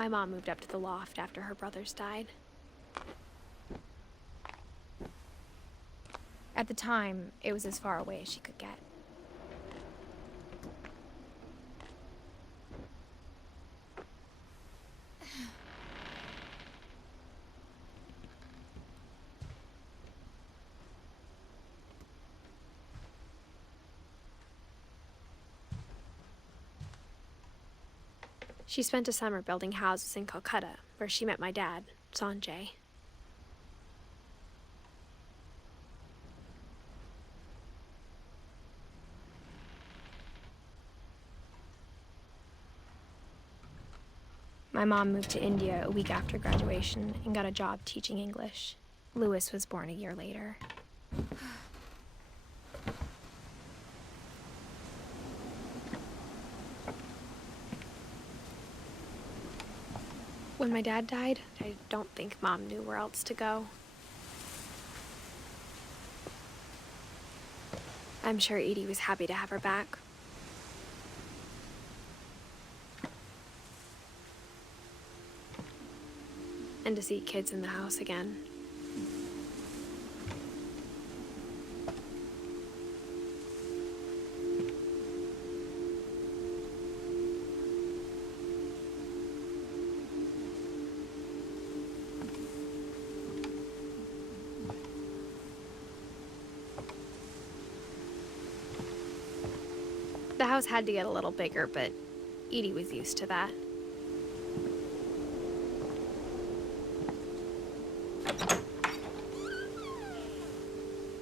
My mom moved up to the loft after her brothers died. At the time, it was as far away as she could get. She spent a summer building houses in Calcutta, where she met my dad, Sanjay. My mom moved to India a week after graduation and got a job teaching English. Louis was born a year later. When my dad died, I don't think Mom knew where else to go. I'm sure Edie was happy to have her back. And to see kids in the house again. The house had to get a little bigger, but Edie was used to that.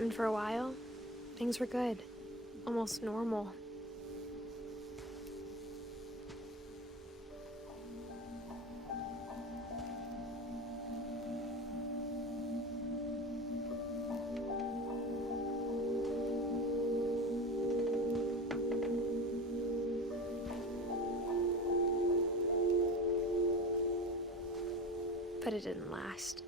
And for a while, things were good. Almost normal. But it didn't last.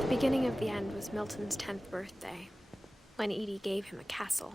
The beginning of the end was Milton's 10th birthday, when Edie gave him a castle.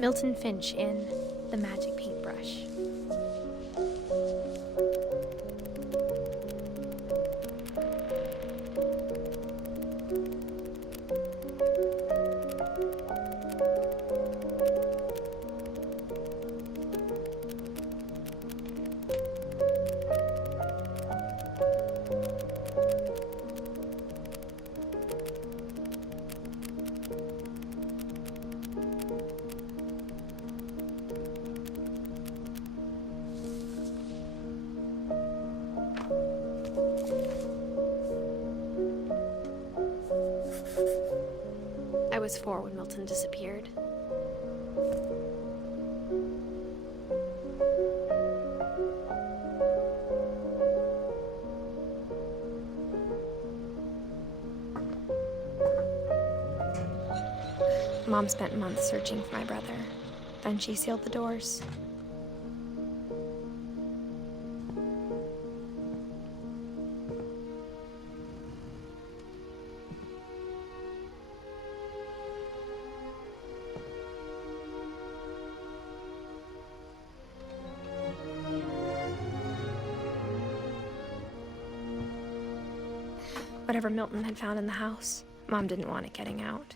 Milton Finch in The Magic Paintbrush. I was 4 when Milton disappeared. Mom spent months searching for my brother. Then she sealed the doors. Whatever Milton had found in the house, Mom didn't want it getting out.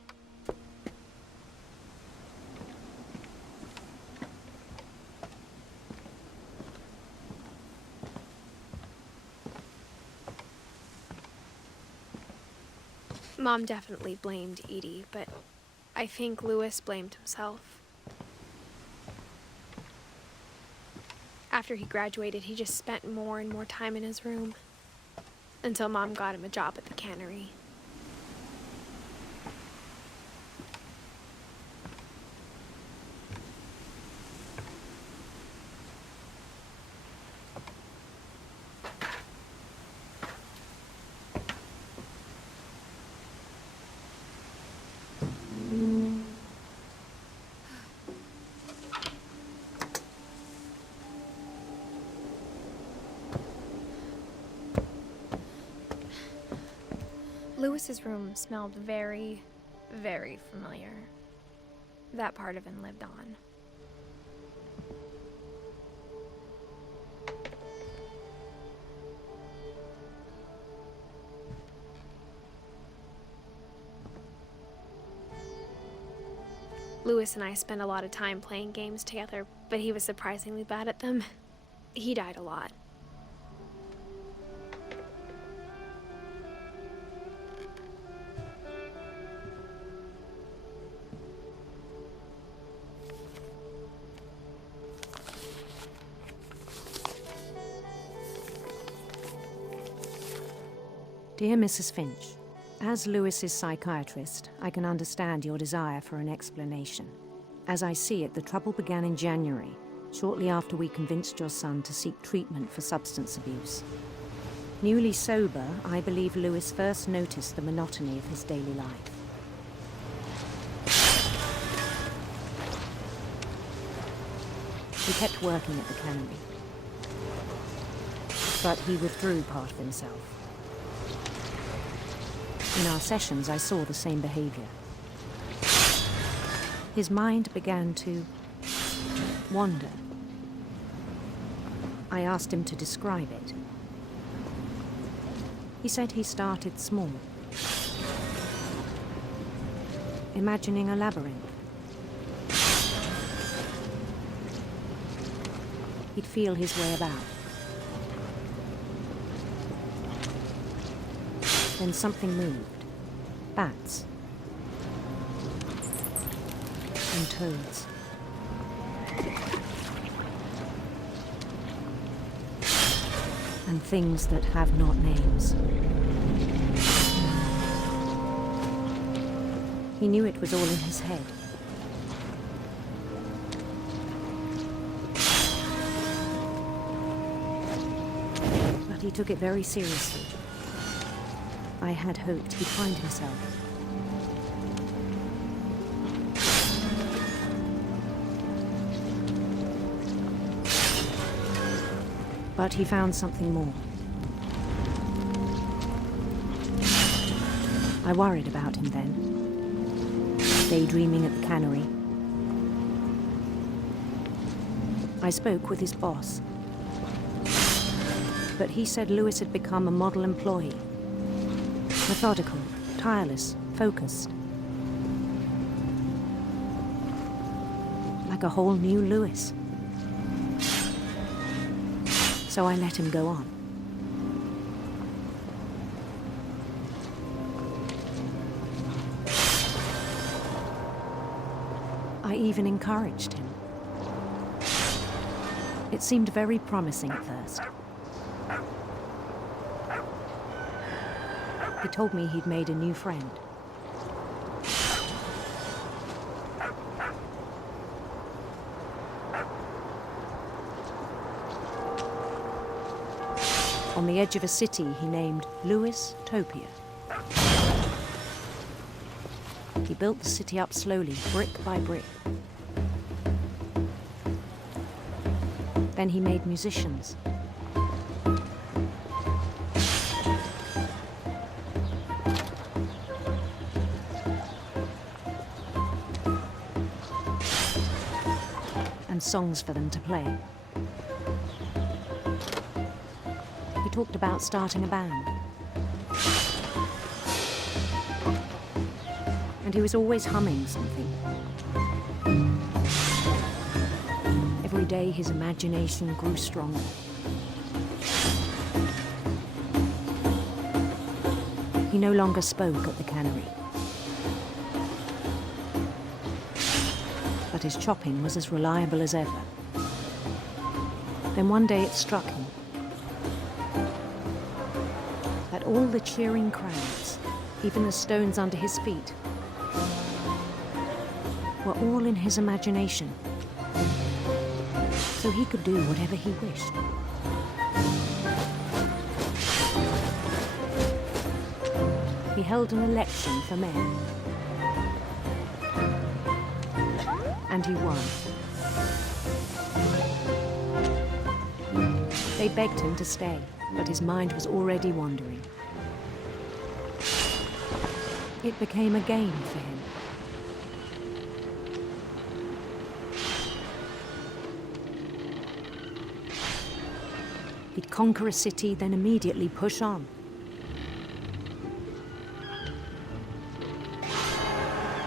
Mom definitely blamed Edie, but I think Louis blamed himself. After he graduated, he just spent more and more time in his room, until Mom got him a job at the cannery. Louis's room smelled very, very familiar. That part of him lived on. Louis and I spent a lot of time playing games together, but he was surprisingly bad at them. He died a lot. Dear Mrs. Finch, as Louis's psychiatrist, I can understand your desire for an explanation. As I see it, the trouble began in January, shortly after we convinced your son to seek treatment for substance abuse. Newly sober, I believe Louis first noticed the monotony of his daily life. He kept working at the cannery, but he withdrew part of himself. In our sessions, I saw the same behavior. His mind began to wander. I asked him to describe it. He said he started small, imagining a labyrinth. He'd feel his way about. Then something moved. Bats. And toads. And things that have not names. He knew it was all in his head. But he took it very seriously. I had hoped he'd find himself. But he found something more. I worried about him then. Daydreaming at the cannery. I spoke with his boss. But he said Lewis had become a model employee. Methodical, tireless, focused. Like a whole new Lewis. So I let him go on. I even encouraged him. It seemed very promising at first. He told me he'd made a new friend. On the edge of a city he named Lewis Topia. He built the city up slowly, brick by brick. Then he made musicians. And songs for them to play. He talked about starting a band. And he was always humming something. Every day his imagination grew stronger. He no longer spoke at the cannery. But his chopping was as reliable as ever. Then one day it struck him that all the cheering crowds, even the stones under his feet, were all in his imagination. So he could do whatever he wished. He held an election for mayor. And he won. They begged him to stay, but his mind was already wandering. It became a game for him. He'd conquer a city, then immediately push on.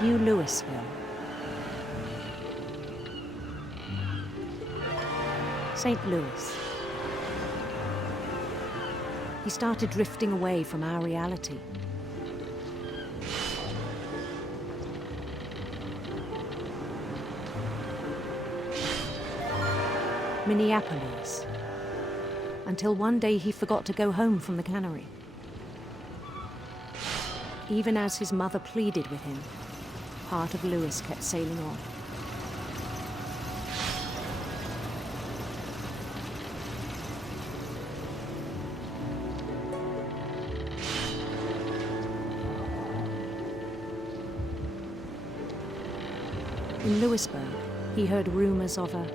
New Louisville. St. Louis. He started drifting away from our reality. Minneapolis. Until one day he forgot to go home from the cannery. Even as his mother pleaded with him, part of Lewis kept sailing on. In Lewisburg, he heard rumors of a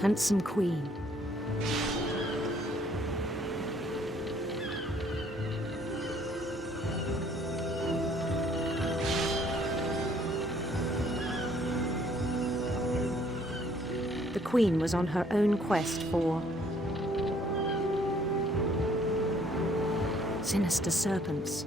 handsome queen. The queen was on her own quest for sinister serpents.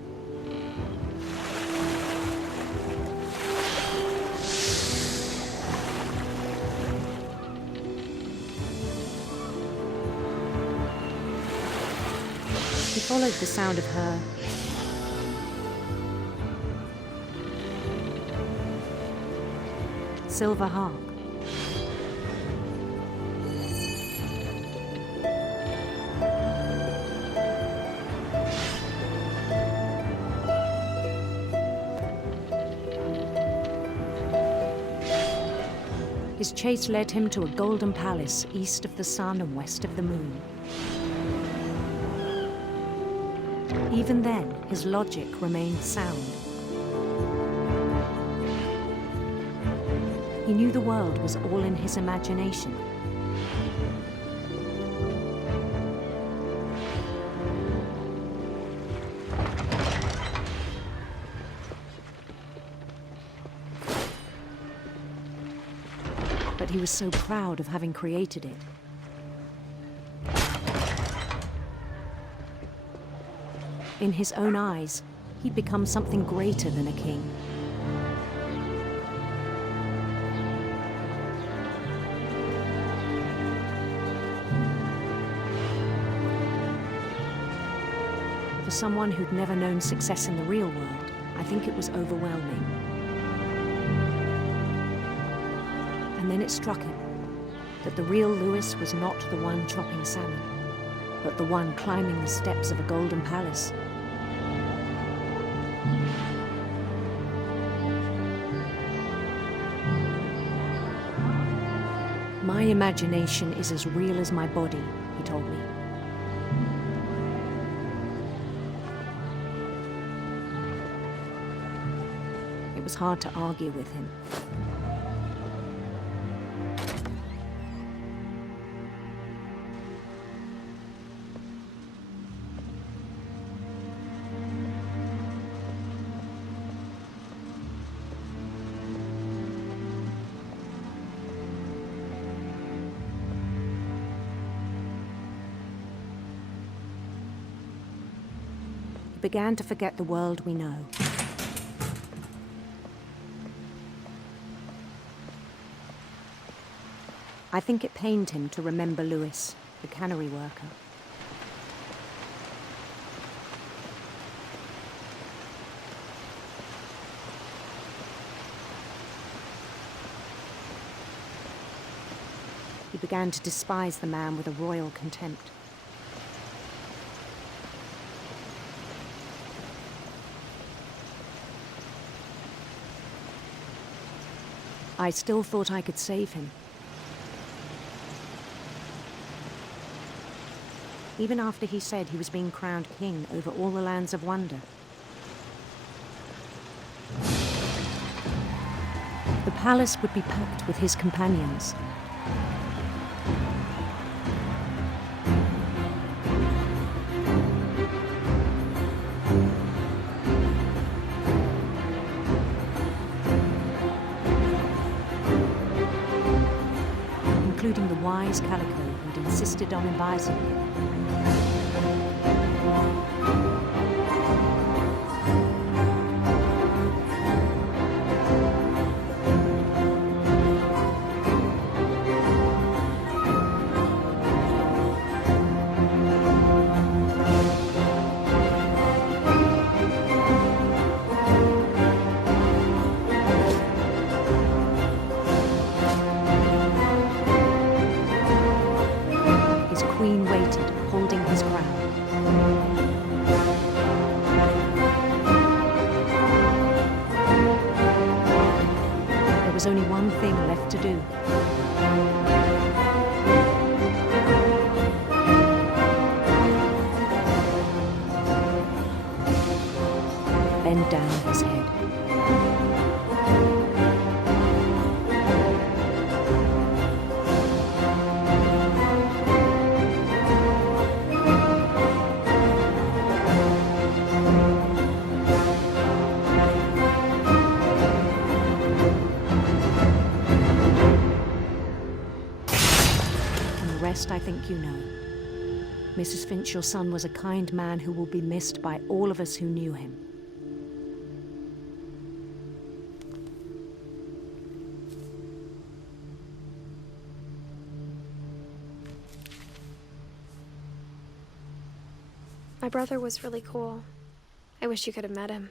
He followed the sound of her silver harp. His chase led him to a golden palace east of the sun and west of the moon. Even then, his logic remained sound. He knew the world was all in his imagination. but he was so proud of having created it. In his own eyes, he'd become something greater than a king. For someone who'd never known success in the real world, I think it was overwhelming. And then it struck him that the real Lewis was not the one chopping salmon, but the one climbing the steps of a golden palace. My imagination is as real as my body, he told me. It was hard to argue with him. He began to forget the world we know. I think it pained him to remember Lewis, the cannery worker. He began to despise the man with a royal contempt. I still thought I could save him. Even after he said he was being crowned king over all the lands of wonder. The palace would be packed with his companions. Including the wise Calico who'd insisted on advising him. Queen waited, holding his crown. There was only one thing left to do. Bend down his head. I think you know. Mrs. Finch, your son was a kind man who will be missed by all of us who knew him. My brother was really cool. I wish you could have met him.